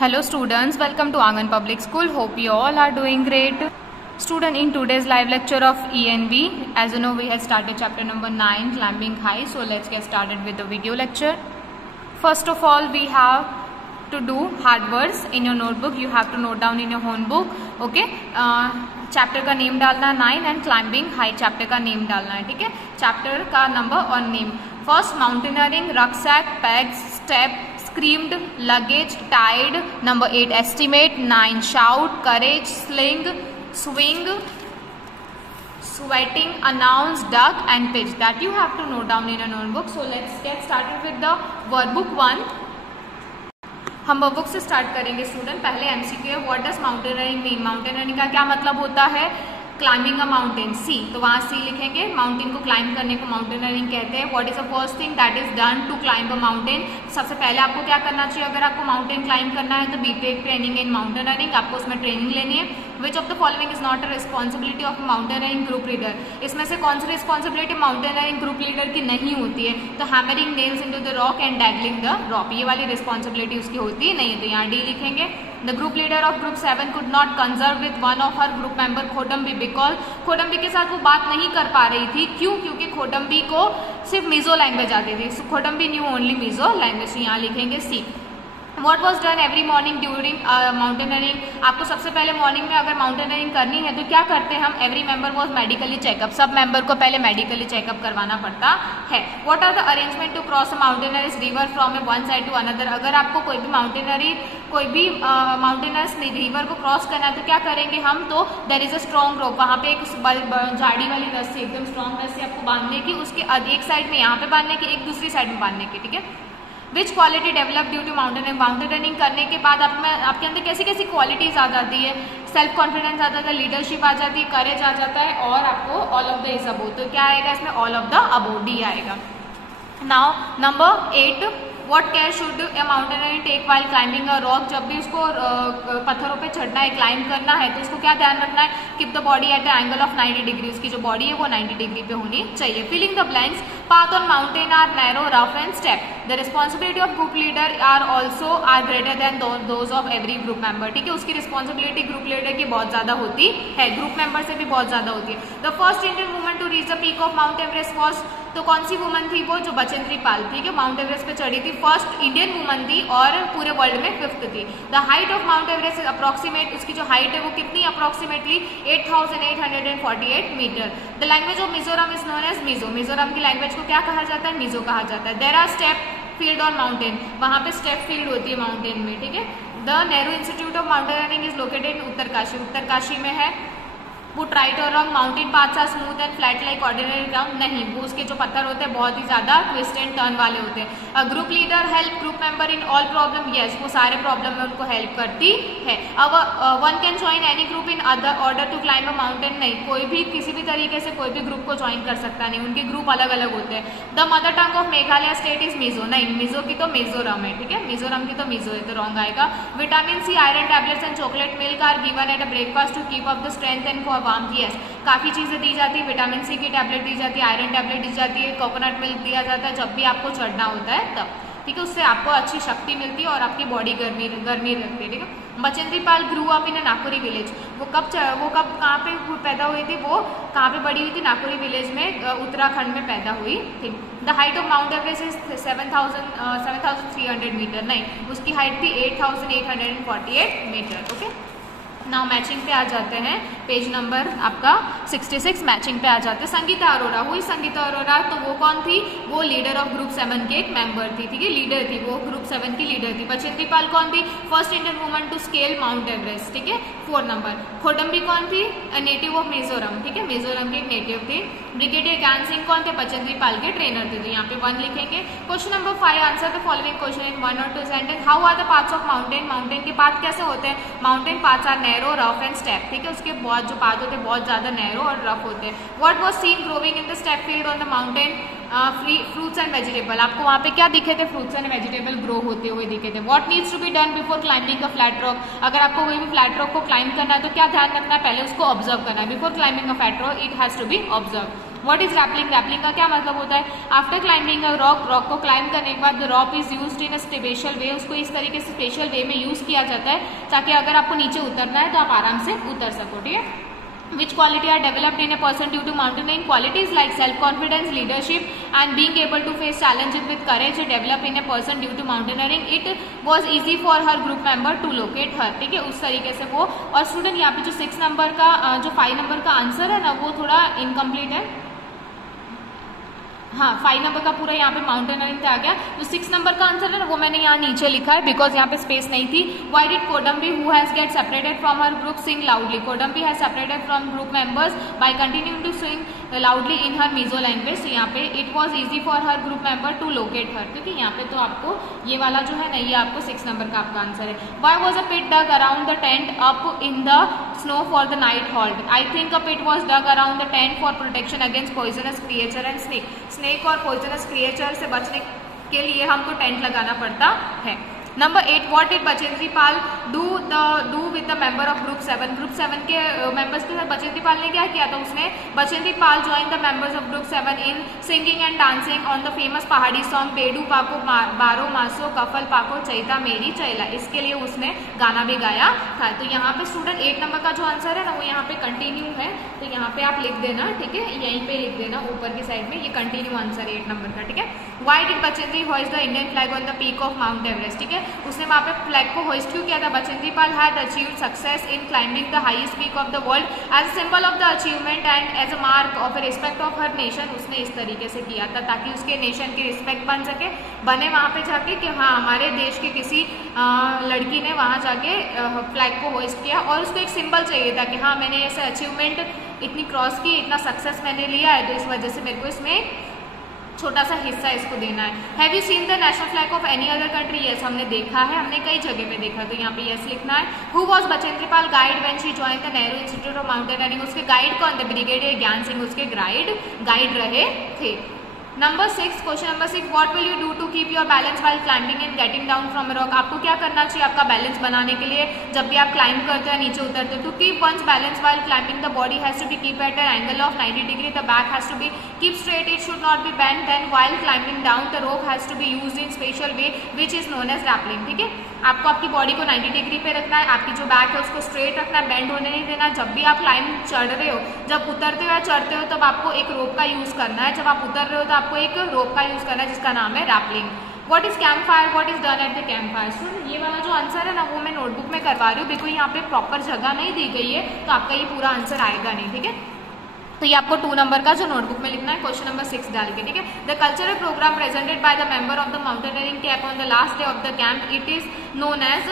Hello students, welcome to Angan Public School. Hope you all are doing great. Student, in today's live lecture of ENV, as you know, we have started chapter number 9, climbing high. So let's get started with the video lecture. First of all, we have to do hard words in your notebook. You have to note down in your own book. Okay. Chapter का name डालना है 9 and climbing high chapter का name डालना है. ठीक है, chapter का number और name. First mountaineering, rucksack, pegs, step, screamed, luggage, tied. Number 8 estimate. 9 shout, courage, sling, swing, sweating, announce, duck and pitch. That you have to note down in a notebook. So let's get started with the workbook 1. हम workbook से start करेंगे student. पहले MCQ है, what does mountaineering mean. Mountaineering का क्या मतलब होता है? Climbing a mountain. सी, तो वहाँ सी लिखेंगे. माउंटेन को क्लाइंब करने को माउंटेनियरिंग कहते हैं. What is the first thing that is done to climb a mountain. सबसे पहले आपको क्या करना चाहिए? अगर आपको माउंटेन क्लाइंब करना है तो बीटेक ट्रेनिंग इन माउंटेनियरिंग, आपको उसमें ट्रेनिंग लेनी है. Which of the following is not a responsibility of mountaineering group leader. इसमें से कौन सी रिस्पॉन्सिबिलिटी माउंटेनियरिंग ग्रुप लीडर की नहीं होती है? तो hammering nails into the rock and dangling the rock, ये वाली रिस्पॉन्सिबिलिटी उसकी होती नहीं है. तो यहाँ डी लिखेंगे. The group leader of group 7 could not consult with one of her group member खोडम्बी because खोडम्बी के साथ वो बात नहीं कर पा रही थी. क्यों? क्योंकि खोडम्बी को सिर्फ मिजो लैंग्वेज आती थी. सो खोडम्बी न्यू ओनली मिजो लैंग्वेज. यहाँ लिखेंगे सी. What was done every morning during mountaineering. आपको सबसे पहले मॉर्निंग में अगर माउंटेनियरिंग करनी है तो क्या करते हैं हम? Every member was medically checkup. सब मेंबर को पहले मेडिकली चेकअप करवाना पड़ता है. What are the arrangement to cross a mountainous river from a one side to another. अगर आपको कोई भी माउंटेनरस रिवर को क्रॉस करना है तो क्या करेंगे हम? तो देयर इज अ स्ट्रॉन्ग रोप. वहाँ पे एक झाड़ी वाली रस्सी, एकदम स्ट्रॉन्ग रस्सी आपको बांधने की. उसके एक साइड में यहाँ पे बांधने की, एक दूसरी साइड में बांधने की. ठीक है. Which quality develop due to mountaineering. Mountaineering करने के बाद आपके अंदर कैसी कैसी क्वालिटीज आ जाती है? सेल्फ कॉन्फिडेंस आ जाता है, लीडरशिप आ जाती है, करेज आ जाता है और आपको all of the is above. तो क्या आएगा इसमें? All of the above, D आएगा. Now number 8, what care should a mountaineer take while climbing a rock. जब भी उसको पत्थरों पे चढ़ना है, क्लाइंब करना है, तो उसको क्या ध्यान रखना है? Keep the body at the angle of 90 degree. उसकी जो बॉडी है वो 90 डिग्री पे होनी चाहिए. Filling the blanks. Path on mountain are narrow, rough and steep. The responsibility of group leader are greater than those of every group member. ठीक है, उसकी रिस्पॉन्सिबिलिटी ग्रुप लीडर की बहुत ज्यादा होती है, ग्रुप मेंबर से भी बहुत ज्यादा होती है. The first Indian woman to reach the peak of Mount Everest was. तो कौन सी वुमन थी वो? जो बचेंद्री पाल. ठीक है, माउंट एवरेस्ट पे चढ़ी थी. फर्स्ट इंडियन वुमन थी और पूरे वर्ल्ड में 5th थी. The height of Mount Everest approximate, उसकी जो हाइट है वो कितनी? Approximately 8,848 metre. The language of Mizoram is known as Mizo. Mizoram की लैंग्वेज को क्या कहा जाता है? मिजो कहा जाता है. There are step field on mountain. वहां पे स्टेप फील्ड होती है माउंटेन में. ठीक है. The Nehru institute of Mountaineering is located in Uttarkashi. Uttarkashi में है. पुट राइट और wrong. Mountain paths are smooth and flat like ordinary ground. नहीं, वो उसके जो पत्थर होते हैं बहुत ही ज्यादा ट्विस्ट एंड टर्न वाले होते हैं. Group leader help group member in all problem. Yes, वो सारे प्रॉब्लम में उनको हेल्प करती है. अब one can join any group in other order to climb a mountain. नहीं, कोई भी किसी भी तरीके से कोई भी ग्रुप को ज्वाइन कर सकता नहीं, उनके ग्रुप अलग अलग होते हैं. The mother tongue of Meghalaya state is Mizo. नहीं, मिजो की तो मिजोरम है. ठीक है, मिजोरम की तो मिजो है, तो रॉन्ग आएगा. Vitamin C, iron tablets and chocolate milk are given at a breakfast to keep up the strength and for warmth. Yes, काफी चीजें दी जाती है. विटामिन सी की टैबलेट दी जाती है, आयरन टैबलेट दी जाती है, कोकोनट मिल्क दिया जाता है जब भी आपको चढ़ना होता है तब. ठीक है, उससे आपको अच्छी शक्ति मिलती है और आपकी बॉडी गर्मी रखती है. ठीक है. Bachendri Pal grew up in Nakuri village. वो कब कहाँ पे पैदा हुई थी? वो कहाँ पे बड़ी हुई थी? नाकुरी विलेज में, उत्तराखंड में पैदा हुई थी. The height of Mount Everest is 7,300 metre. नहीं, उसकी हाइट थी 8,848 मीटर. ओके. नाउ मैचिंग पे आ जाते हैं. पेज नंबर आपका 66 मैचिंग पे आ जाते हैं. संगीता अरोरा. हुई संगीता अरोरा, तो वो कौन थी? वो लीडर ऑफ ग्रुप 7 के एक मेंबर थी. ठीक है, लीडर थी वो, ग्रुप 7 की लीडर थी. बचेंद्री पाल कौन थी? First Indian woman to scale Mount Everest. ठीक है, 4 नंबर. खोडम्बी कौन थी? Native of Mizoram. ठीक है, मिजोरम की एक नेटिव थी. ब्रिगेडियर ज्ञान सिंह कौन थे? बचेंद्री पाल के ट्रेनर थे. तो यहाँ पे 1 लिखेंगे. Question number 5, answer the following question in 1 और 2 sentence. How are the paths of mountain. Mountain के पाथ कैसे होते हैं? Mountain paths are narrow, rough and step. ठीक है, उसके बहुत जो पाथ होते हैं बहुत ज्यादा नैरो और रफ होते हैं. What was scene growing in the step field on the mountain? Fruits and vegetable. आपको वहाँ पे क्या दिखे थे? फ्रूट्स एंड वेजिटेबल ग्रो होते हुए दिखे थे. What needs to be done before climbing a flat rock. अगर आपको कोई भी फ्लैट रॉक को क्लाइंब करना है तो क्या ध्यान रखना है? पहले उसको ऑब्जर्व करना है. Before climbing a flat rock it has to be observe. What is rappelling? Rappelling का क्या मतलब होता है? After climbing a rock, rock को क्लाइंब करने के बाद the rock is used in a special way, उसको इस तरीके से स्पेशल वे में यूज किया जाता है ताकि अगर आपको नीचे उतरना है तो आप आराम से उतर सको, ठीक है। Which quality are developed in a person due to mountaineering? Qualities like self-confidence, leadership, and being able to face challenges with courage develop in a person due to mountaineering. It was easy for her group member to locate her. ठीक है, उस तरीके से वो। और student यहाँ पे जो 6 नंबर का जो 5 नंबर का आंसर है ना वो थोड़ा इनकम्प्लीट है। हाँ, 5 नंबर का पूरा यहाँ पे माउंटेनियरिंग पे आ गया। जो 6 नंबर का आंसर है ना वो मैंने यहाँ नीचे लिखा है बिकॉज यहाँ पे स्पेस नहीं थी। Why did Kodambi, who has get separated from her group, sing loudly? Kodambi has separated from group members by continuing to sing loudly in her Mizo language. तो यहाँ पे it was easy for her group member to locate her, क्योंकि यहाँ पे तो आपको ये वाला जो है ना ये आपको 6 नंबर का आपका आंसर है। Why was a pit dug around the tent up in the snow for the night halt? I think a pit was dug around the tent for protection against poisonous creature and snake. Snake और poisonous creature से बचने के लिए हमको tent लगाना पड़ता है। Number 8, what did Bachendri Pal do with the member of group 7? Group 7 के मेंबर्स के साथ बचेंद्री पाल ने क्या किया था? उसने Bachendri Pal join the members of group 7 in singing and dancing on the famous Pahari song Bedu Pako Baro मासो कफल पाको चैता मेरी चैला। इसके लिए उसने गाना भी गाया था। तो यहाँ पे स्टूडेंट 8 नंबर का जो आंसर है ना वो यहाँ पे कंटिन्यू है, तो यहाँ पे आप लिख देना, ठीक है, यहीं पे लिख देना ऊपर की साइड में, ये कंटिन्यू आंसर है 8 नंबर का, ठीक है। Why did Bachendri hoist the Indian flag on the peak of Mount Everest? ठीक है, उसने वहाँ पे फ्लैग को होइस्ट क्यों किया था? Bachendri Pal had achieved success in climbing the highest peak of the world as a symbol of the achievement and as a mark of a respect of her nation. उसने इस तरीके से किया था ताकि उसके नेशन की रिस्पेक्ट बने वहाँ पे जाके कि हाँ हमारे देश के किसी लड़की ने वहाँ जाके फ्लैग को होइस्ट किया और उसको एक सिंबल चाहिए था कि हाँ मैंने ऐसे अचीवमेंट इतनी क्रॉस की, इतना सक्सेस मैंने लिया है, तो इस वजह से मेरे को इसमें छोटा सा हिस्सा इसको देना है। Have you seen the national flag of any other country? Yes, हमने देखा है, हमने कई जगह पे देखा, तो यहाँ पे यस लिखना है। Who was Bachendri Pal guide when she join the Nehru institute of mountaineering? उसके गाइड कौन थे? ब्रिगेडियर ज्ञान सिंह उसके गाइड रहे थे। Number 6, question number 6, what will you do to keep your balance while climbing and getting down from a rock? आपको क्या करना चाहिए आपका बैलेंस बनाने के लिए जब भी आप क्लाइंब करते हैं नीचे उतरते हो? To keep one's balance while climbing the body has to be keep at an angle of 90 degree, the back has to be keep straight, it should not be bend, then while climbing down the rope has to be used in special way which is known as rappelling. ठीक है, आपको आपकी body को 90 degree पे रखना है, आपकी जो बैक है उसको स्ट्रेट रखना है, बेंड होने नहीं देना। जब भी आप क्लाइंब चढ़ रहे हो, जब उतरते हो या चढ़ते हो तब आपको एक रोप का यूज करना है, जब आप उतर रहे हो तो आपको एक रोप का यूज करना है जिसका नाम है rappelling. What is campfire? What is done at the campfire? सुन, ये वाला जो आंसर है ना वो मैं नोटबुक में करवा रही हूँ, बिकॉज यहाँ पे प्रॉपर जगह नहीं दी गई है तो आपका ये पूरा आंसर आएगा नहीं। ठीक है, तो ये आपको 2 नंबर का जो नोटबुक में लिखना है क्वेश्चन नंबर 6 डाल के। ठीक है, the cultural programme presented by the member of the mountaineering camp on the last day of the camp, it is known as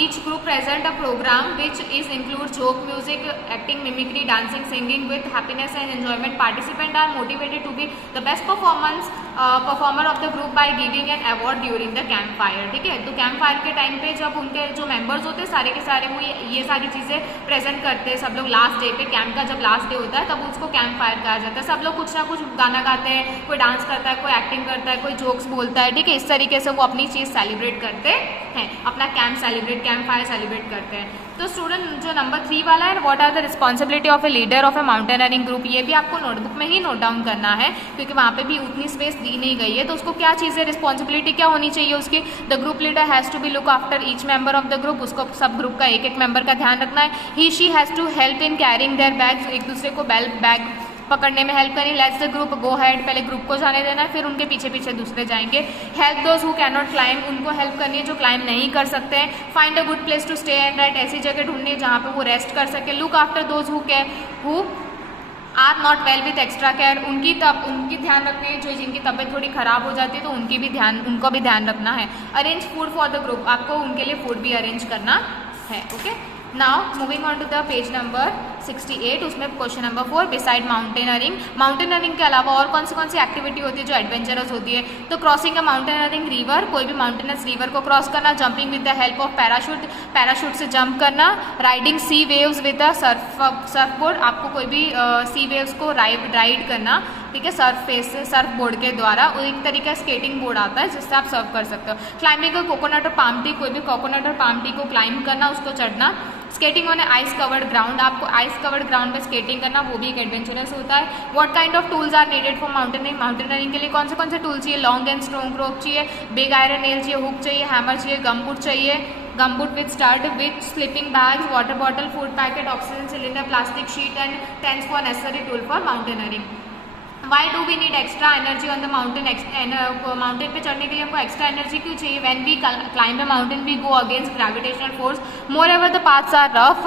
each group present a program which is includes joke, music, acting, mimicry, dancing, singing with happiness and enjoyment. Participants are motivated to be the best performer of the group by giving an award during the campfire. ठीक है, तो camp fire के time पे जब उनके जो members होते हैं सारे के सारे वो ये सारी चीजें प्रेजेंट करते हैं सब लोग लास्ट डे पे। कैंप का जब लास्ट डे होता है तब उसको कैंप फायर कहा जाता है। सब लोग कुछ ना कुछ गाना गाते हैं, कोई डांस करता है, कोई एक्टिंग करता है, कोई जोक्स बोलता है। ठीक है, इस तरीके से वो अपनी चीज सेलिब्रेट करते हैं, अपना कैंप फायर सेलिब्रेट करते हैं। तो स्टूडेंट जो नंबर 3 वाला है, what are the responsibility of a leader of a mountaineering group, ये भी आपको नोटबुक में ही नोट डाउन करना है क्योंकि वहाँ पे भी उतनी स्पेस दी नहीं गई है। तो उसको क्या चीज़ें रिस्पॉन्सिबिलिटी क्या होनी चाहिए उसकी? The group leader has to be look after each member of the group, उसको सब ग्रुप का एक मेंबर का ध्यान रखना है। He she has to help in carrying their bags, एक दूसरे को बैग पकड़ने में हेल्प करें। Let's the group go head, पहले ग्रुप को जाने देना है, फिर उनके पीछे पीछे दूसरे जाएंगे। Help those who can not climb, उनको हेल्प करनी है जो क्लाइंब नहीं कर सकते हैं। Find a good place to stay and right, ऐसी जगह ढूंढनी है जहाँ पे वो रेस्ट कर सके। Look after those who are not well with extra care, उनकी ध्यान रखनी है जो जिनकी तबीयत थोड़ी खराब हो जाती है तो उनको भी ध्यान रखना है। Arrange food for the group, आपको उनके लिए फूड भी अरेंज करना है। Okay, now moving on to the page number 68, उसमें क्वेश्चन नंबर 4, बिसाइड माउंटेनियरिंग के अलावा और कौन सी एक्टिविटी होती है जो एडवेंचरस होती है? तो क्रॉसिंग अ माउंटेनियरिंग रिवर, कोई भी माउंटेनस रिवर को क्रॉस करना। Jumping with the help of parachute से जंप करना। Riding sea waves with the surfboard, आपको कोई भी सी वेव्स को राइड करना। ठीक है, सर्फ बोर्ड के द्वारा, एक तरीके का स्केटिंग बोर्ड आता है जिससे आप सर्व कर सकते हो। क्लाइंबिंग कोकोनट और पाम ट्री, कोई भी कोकोनट और पाम ट्री को क्लाइंब करना, उसको चढ़ना। Skating on ice covered ground, आपको आइस कवर्ड ग्राउंड पे स्केटिंग करना वो भी एक एडवेंचरस होता है। What kind of tools are needed for mountaineering, mountaineering के लिए कौन से टूल चाहिए, लॉन्ग एंड स्ट्रॉन्ग रोप चाहिए, बिग आयरन नेल चाहिए, हुक चाहिए, हैमर चाहिए, गमबूट चाहिए, gumboot with stud, with sleeping bags, water bottle, food packet, oxygen cylinder, plastic sheet and tents for necessary tool for mountaineering. Why do we need extra energy on the mountain, mountain पे चढ़ने के लिए हमको extra energy क्यों चाहिए, when we climb the mountain we go against gravitational force, moreover the paths are rough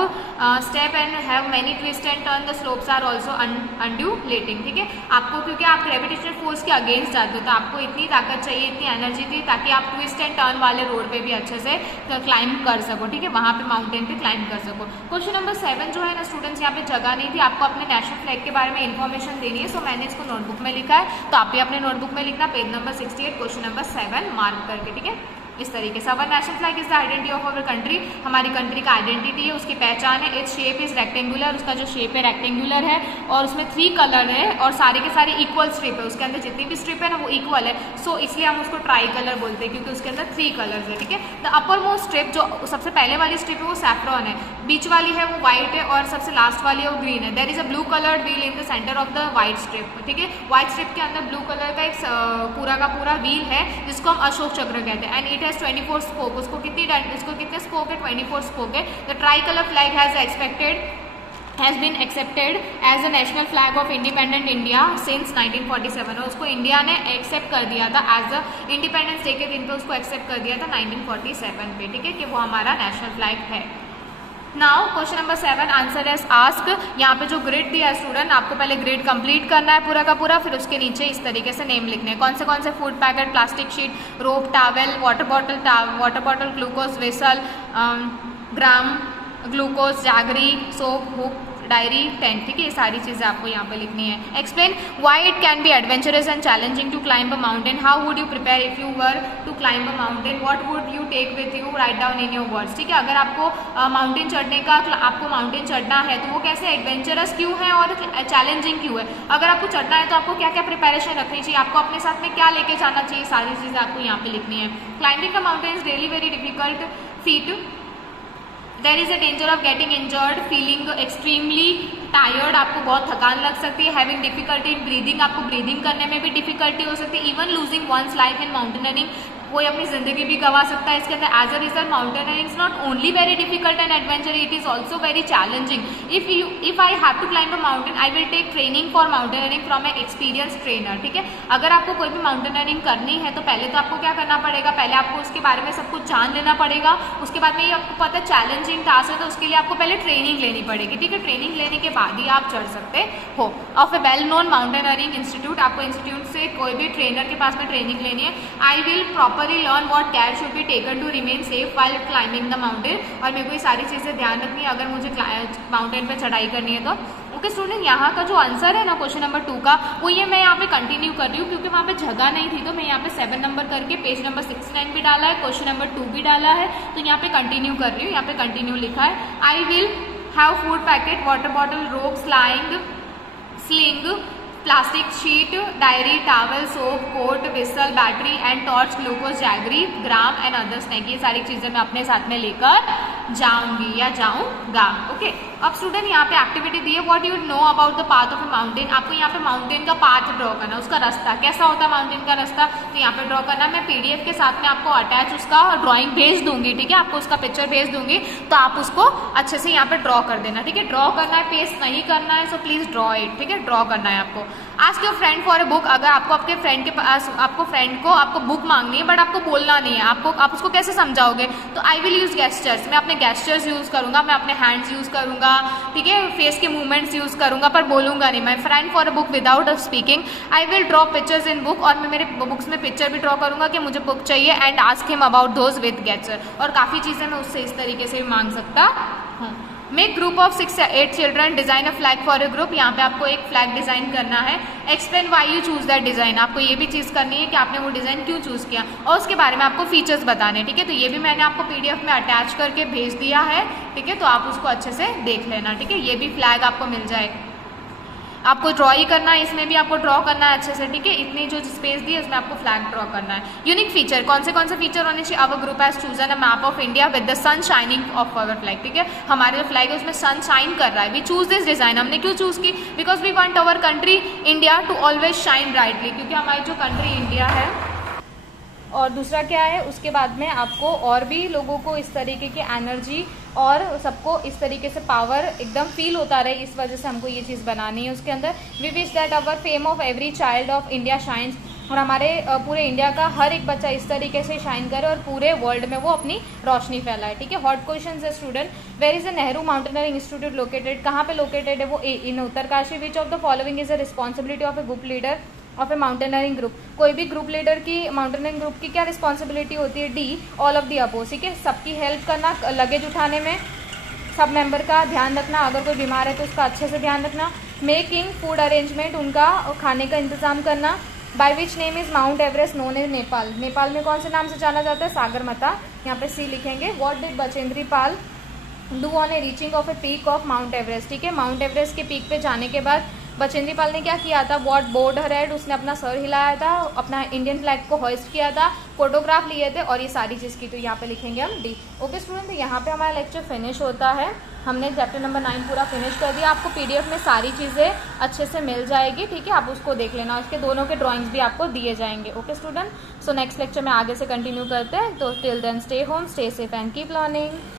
step and have many twist and turn, the slopes are also undulating. ठीक है, आपको क्योंकि आप ग्रेविटेशनल फोर्स के against जाते हो तो आपको इतनी ताकत चाहिए, इतनी एनर्जी थी ताकि आप ट्विस्ट एंड टर्न वाले रोड पे भी अच्छे से क्लाइंब कर सको। ठीक है, वहाँ पे माउंटेन पे क्लाइंब कर सको। क्वेश्चन नंबर 7 जो है ना स्टूडेंट्स, यहाँ पे जगह नहीं थी, आपको अपने नेशनल फ्लैग के बारे में इन्फॉर्मेशन देनी है, सो मैंने इसको नोटबुक में लिखा है, तो आप भी अपने नोटबुक में लिखना, page number 68 question number 7 mark करके। ठीक है, इस तरीके से। Our national flag is the identity of our country, हमारी कंट्री का आइडेंटिटी है, उसकी पहचान है। इट्स शेप इज रेक्टेंगुलर, उसका जो शेप है रेक्टेंगुलर है और उसमें 3 कलर है और सारे के सारे इक्वल स्ट्रिप है, उसके अंदर जितनी भी स्ट्रिप है ना वो इक्वल है, सो इसलिए हम उसको ट्राई कलर बोलते हैं क्योंकि उसके अंदर 3 कलर्स है। ठीक है, द अपर मोस्ट स्ट्रिप जो सबसे पहले वाली स्ट्रिप है वो सैफ्रॉन है, बीच वाली है वो व्हाइट है और सबसे लास्ट वाली है वो ग्रीन है। There is a blue coloured wheel in the centre of the white strip. ठीक है, व्हाइट स्ट्रिप के अंदर ब्लू कलर का एक पूरा का पूरा व्हील है जिसको हम अशोक चक्र कहते हैं। एंड इट हैज 24 स्पोक, उसको कितने स्पोक है, 24 स्पोक है। The try colour flag has been accepted as a national flag of independent India since 1947, और उसको इंडिया ने एक्सेप्ट कर दिया था एज अ इंडिपेंडेंस डे के दिन पे, उसको एक्सेप्ट कर दिया था 1947 पे। ठीक है, कि वो हमारा नेशनल फ्लैग है। Now question number 7 answer as ask, यहाँ पे जो ग्रिड दिया है स्टूडेंट, आपको पहले ग्रिड कंप्लीट करना है पूरा का पूरा, फिर उसके नीचे इस तरीके से नेम लिखने हैं। कौन से food packet, plastic sheet, rope, towel, water bottle, glucose vessel, gram glucose, jaggery, soap, hook, diary, tent. ठीक है, ये सारी चीजें आपको यहाँ पे लिखनी है। Explain why it can be adventurous and challenging to climb a mountain, how would you prepare if you were to climb a mountain, what would you take with you, write down in your words. ठीक है, अगर आपको mountain चढ़ना है तो वो कैसे adventurous क्यों है और चैलेंजिंग क्यों है। अगर आपको चढ़ना है तो आपको क्या क्या प्रिपेरेशन रखनी चाहिए, आपको अपने साथ में क्या लेके जाना चाहिए, सारी चीजें आपको यहाँ पे लिखनी है। Climbing the mountain is really very difficult feat, there is a danger of getting injured, feeling extremely tired, आपको बहुत थकान लग सकती है, हैविंग डिफिकल्टी इन ब्रीदिंग, आपको ब्रीदिंग करने में भी डिफिकल्टी हो सकती है, even losing one's life in mountaineering, कोई अपनी जिंदगी भी गवा सकता है इसके अंदर। As a result mountaineering is not only very difficult and adventure, it is also very challenging. If I have to climb a mountain I will take training for mountaineering from a experience trainer. ठीक है, अगर आपको कोई भी mountaineering करनी है तो पहले तो आपको क्या करना पड़ेगा, पहले आपको उसके बारे में सब कुछ जान लेना पड़ेगा, उसके बाद में ये आपको पता है चैलेंजिंग टास्क है तो उसके लिए आपको पहले ट्रेनिंग लेनी पड़ेगी। ठीक है, ट्रेनिंग लेने के बाद ही आप चढ़ सकते हो। Of A well known mountaineering institute, आपको इंस्टीट्यूट से कोई भी ट्रेनर के पास में ट्रेनिंग लेनी है। I will properly learn what care should be taken to remain safe while climbing the mountain, और मेरे को ये सारी चीजें ध्यान रखनी है अगर मुझे माउंटेन पे चढ़ाई करनी है तो। ओके स्टूडेंट, यहाँ का जो आंसर है ना क्वेश्चन नंबर 2 का, वो ये मैं यहाँ पे कंटिन्यू कर रही हूँ क्योंकि वहाँ पे जगह नहीं थी, तो मैं यहाँ पे 7 नंबर करके पेज नंबर 69 भी डाला है, क्वेश्चन नंबर 2 भी डाला है, तो यहाँ पे कंटिन्यू कर रही हूँ। यहाँ पे कंटिन्यू लिखा है, I will have food packet, water bottle, rope, sling, plastic sheet, diary, towel, soap, coat, whistle, battery and torch, glucose, jaggery, gram and other snack, ये सारी चीजें मैं अपने साथ में लेकर जाऊंगी या जाऊंगा। ओके, अब स्टूडेंट यहाँ पे एक्टिविटी दी है, what you know about the path of A mountain, आपको यहाँ पे माउंटेन का पाथ ड्रॉ करना, उसका रास्ता कैसा होता है माउंटेन का रास्ता, तो यहाँ पे ड्रॉ करना। मैं पीडीएफ के साथ में आपको अटैच उसका ड्रॉइंग भेज दूंगी। ठीक है, आपको उसका पिक्चर भेज दूंगी तो आप उसको अच्छे से यहाँ पे ड्रॉ कर देना। ठीक है, ड्रॉ करना है, पेस्ट नहीं करना है, सो प्लीज ड्रॉ इट। ठीक है, ड्रॉ करना है आपको। Ask your friend for a book, अगर आपको आपके फ्रेंड के पास आपको बुक मांगनी है बट आपको बोलना नहीं है, आप उसको कैसे समझाओगे, तो आई विल यूज गेस्चर्स, मैं अपने गेस्चर्स यूज करूंगा, मैं अपने हैंड्स यूज करूंगा। ठीक है, फेस के मूवमेंट्स यूज करूंगा पर बोलूंगा नहीं। मैं friend for a book without speaking, I will draw pictures in book, और मैं मेरे बुक्स में पिक्चर भी ड्रॉ करूंगा कि मुझे बुक चाहिए, and ask him about those with gesture, और काफी चीजें मैं उससे इस तरीके से भी मांग सकता हूँ। मेक ग्रुप ऑफ 6 या 8 children, design a flag for a group, यहाँ पे आपको एक फ्लैग डिजाइन करना है। Explain why you choose that design, आपको ये भी चीज करनी है कि आपने वो डिजाइन क्यों चूज किया, और उसके बारे में आपको फीचर्स बताने। ठीक है, तो ये भी मैंने आपको पीडीएफ में अटैच करके भेज दिया है। ठीक है, तो आप उसको अच्छे से देख लेना। ठीक है, ये भी फ्लैग आपको मिल जाएगा। आपको ड्रॉ ही करना है, इसमें भी आपको ड्रॉ करना है अच्छे से, ठीक है। इतनी जो स्पेस दी है उसमें आपको फ्लैग ड्रॉ करना है। यूनिक फीचर कौन से फीचर होने चाहिए? Our group has chosen a map of India with the sun shining of our flag, ठीक है। हमारे जो फ्लैग है उसमें सन शाइन कर रहा है। वी चूज दिस डिजाइन, हमने क्यों चूज की? Because we want our country India to always shine brightly, क्योंकि हमारी जो कंट्री इंडिया है। और दूसरा क्या है, उसके बाद में आपको और भी लोगों को इस तरीके की एनर्जी और सबको इस तरीके से पावर एकदम फील होता रहे, इस वजह से हमको ये चीज़ बनानी है उसके अंदर। We wish that our fame of every child of India shines, और हमारे पूरे इंडिया का हर एक बच्चा इस तरीके से शाइन करे और पूरे वर्ल्ड में वो अपनी रोशनी फैलाए, ठीक है। हॉट क्वेश्चन है student, where is the Nehru mountaineering institute located? कहाँ पे लोकेटेड है वो? In Uttarkashi. Which of the following is a responsibility of a group leader of a mountaineering group? कोई भी ग्रुप लीडर की, माउंटेनियरिंग ग्रुप की क्या रिस्पॉन्सिबिलिटी होती है? D, all of the above, ठीक है। सबकी हेल्प करना, लगेज उठाने में सब मेंबर का ध्यान रखना, अगर कोई बीमार है तो उसका अच्छे से ध्यान रखना। मेकिंग फूड अरेंजमेंट, उनका खाने का इंतजाम करना। By which name is mount Everest known in Nepal? Nepal में कौन से नाम से जाना जाता है? सागरमाथा, यहाँ पे सी लिखेंगे। What did Bachendri Pal do on A reaching of a peak of Mount Everest, ठीक है। माउंट एवरेस्ट के पीक पे जाने के बाद बचेंद्री पाल ने क्या किया था? व्हाट बोर्ड हर हेड, उसने अपना सर हिलाया था, अपना इंडियन फ्लैग को होइस्ट किया था, फोटोग्राफ लिए थे, और ये सारी चीज़ की, तो यहाँ पे लिखेंगे हम डी। ओके स्टूडेंट, तो यहाँ पे हमारा लेक्चर फिनिश होता है। हमने चैप्टर नंबर 9 पूरा फिनिश कर दिया। आपको पीडीएफ में सारी चीज़ें अच्छे से मिल जाएगी, ठीक है। आप उसको देख लेना, उसके दोनों के ड्राइंग्स भी आपको दिए जाएंगे। Okay student, so next lecture में आगे से कंटिन्यू करते हैं। तो till then stay home, stay safe and keep learning.